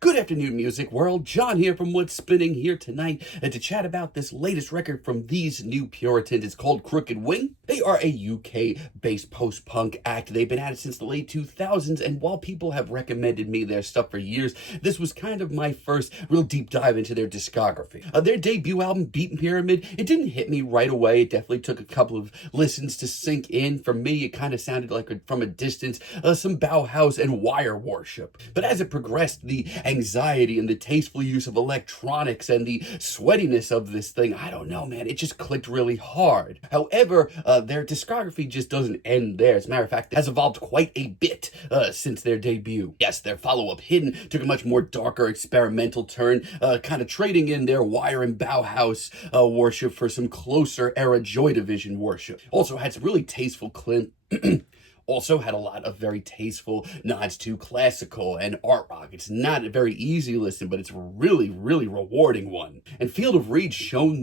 Good afternoon, music world. John here from What's Spinning here tonight to chat about this latest record from these new Puritans. It's called Crooked Wing. They are a UK-based post-punk act. They've been at it since the late 2000s, and while people have recommended me their stuff for years, this was kind of my first real deep dive into their discography. Their debut album, Beat Pyramid, it didn't hit me right away. It definitely took a couple of listens to sink in. For me, it kind of sounded like, from a distance, some Bauhaus and Wire worship. But as it progressed, the anxiety and the tasteful use of electronics and the sweatiness of this thing, I don't know, man, it just clicked really hard. However, their discography just doesn't end there. As a matter of fact, it has evolved quite a bit since their debut. Yes, their follow-up, Hidden, took a much more darker experimental turn, kind of trading in their Wire and Bauhaus worship for some closer era Joy Division worship. Also had some really tasteful Also had a lot of very tasteful nods to classical and art rock. It's not a very easy listen, but it's a really, really rewarding one. And Field of Reeds showed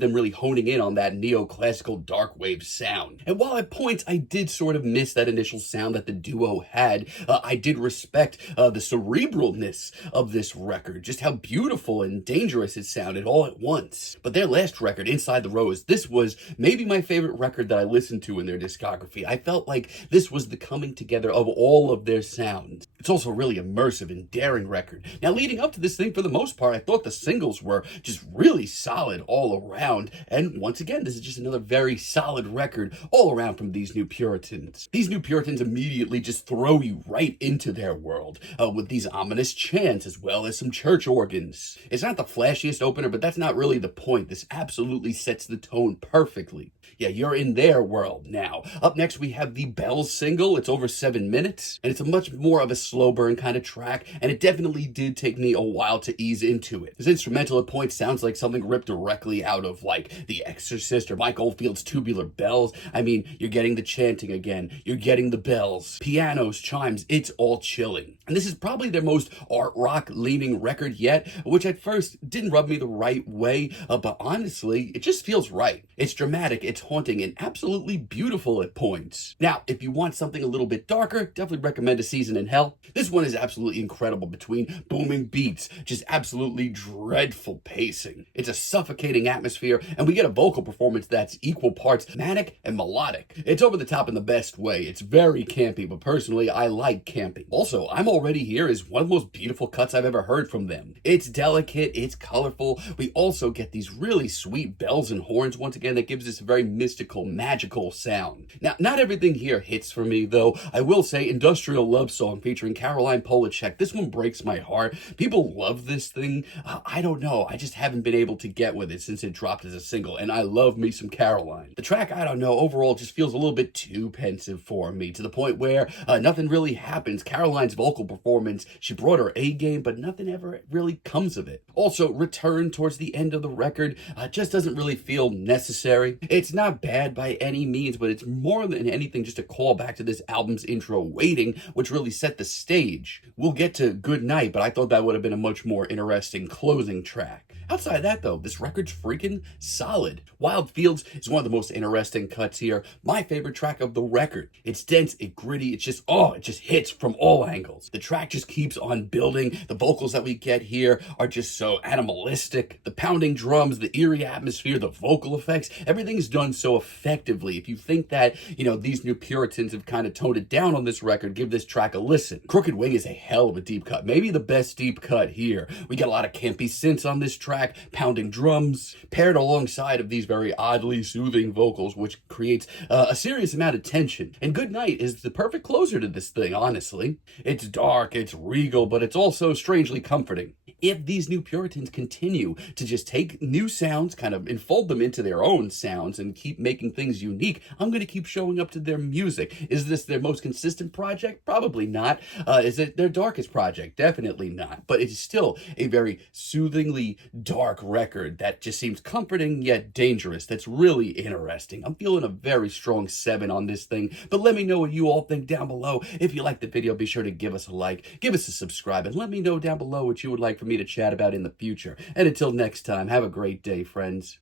them really honing in on that neoclassical darkwave sound. And while at points I did sort of miss that initial sound that the duo had, I did respect the cerebralness of this record, just how beautiful and dangerous it sounded all at once. But their last record, Inside the Rose, this was maybe my favorite record that I listened to in their discography. I felt like this was the coming together of all of their sounds. It's also a really immersive and daring record. Now, leading up to this thing, for the most part, I thought the singles were just really solid all around, and once again, this is just another very solid record all around from these new Puritans. These new Puritans immediately just throw you right into their world with these ominous chants as well as some church organs. It's not the flashiest opener, but that's not really the point. This absolutely sets the tone perfectly. Yeah, you're in their world now. Up next, we have the Bells single. It's over 7 minutes, and it's a much more of a slow burn kind of track, and it definitely did take me a while to ease into it. This instrumental at points sounds like something ripped directly out of, like, The Exorcist or Mike Oldfield's Tubular Bells. I mean, you're getting the chanting again. You're getting the bells, pianos, chimes. It's all chilling. And this is probably their most art rock leaning record yet, which at first didn't rub me the right way, but honestly, it just feels right. It's dramatic, it's haunting, and absolutely beautiful at points. Now, if you want something a little bit darker, definitely recommend A Season in Hell. This one is absolutely incredible between booming beats, just absolutely dreadful pacing. It's a suffocating atmosphere, and we get a vocal performance that's equal parts manic and melodic. It's over the top in the best way. It's very campy, but personally, I like campy. Also, I'm Already Here is one of the most beautiful cuts I've ever heard from them. It's delicate, it's colorful. We also get these really sweet bells and horns once again that gives this a very mystical, magical sound. Now, not everything here hits for me, though. I will say Industrial Love Song featuring Caroline Polachek. This one breaks my heart. People love this thing. I don't know. I just haven't been able to get with it since it dropped as a single, and I love me some Caroline. The track, I don't know, overall just feels a little bit too pensive for me, to the point where nothing really happens. Caroline's vocal performance, she brought her A game, but nothing ever really comes of it. Also, Return towards the end of the record just doesn't really feel necessary. It's not bad by any means, but it's more than anything just a callback to this album's intro, Waiting, which really set the stage. We'll get to Goodnight, but I thought that would have been a much more interesting closing track. Outside of that, though, this record's freaking solid. Wild Fields is one of the most interesting cuts here. My favorite track of the record. It's dense, it's gritty, it just hits from all angles. The track just keeps on building. The vocals that we get here are just so animalistic. The pounding drums, the eerie atmosphere, the vocal effects, everything's done so effectively. If you think that, these new Puritans have kind of toned it down on this record, give this track a listen. Crooked Wing is a hell of a deep cut. Maybe the best deep cut here. We get a lot of campy synths on this track, pounding drums, paired alongside of these very oddly soothing vocals, which creates a serious amount of tension. And Goodnight is the perfect closer to this thing, honestly. It's dark, it's regal, but it's also strangely comforting. If these new Puritans continue to just take new sounds, kind of enfold them into their own sounds, and keep making things unique, I'm going to keep showing up to their music. Is this their most consistent project? Probably not. Is it their darkest project? Definitely not. But it's still a very soothingly dark record that just seems comforting yet dangerous. That's really interesting. I'm feeling a very strong 7 on this thing, but let me know what you all think down below. If you liked the video, be sure to give us a like, give us a subscribe, and let me know down below what you would like for me to chat about in the future. And until next time, have a great day, friends.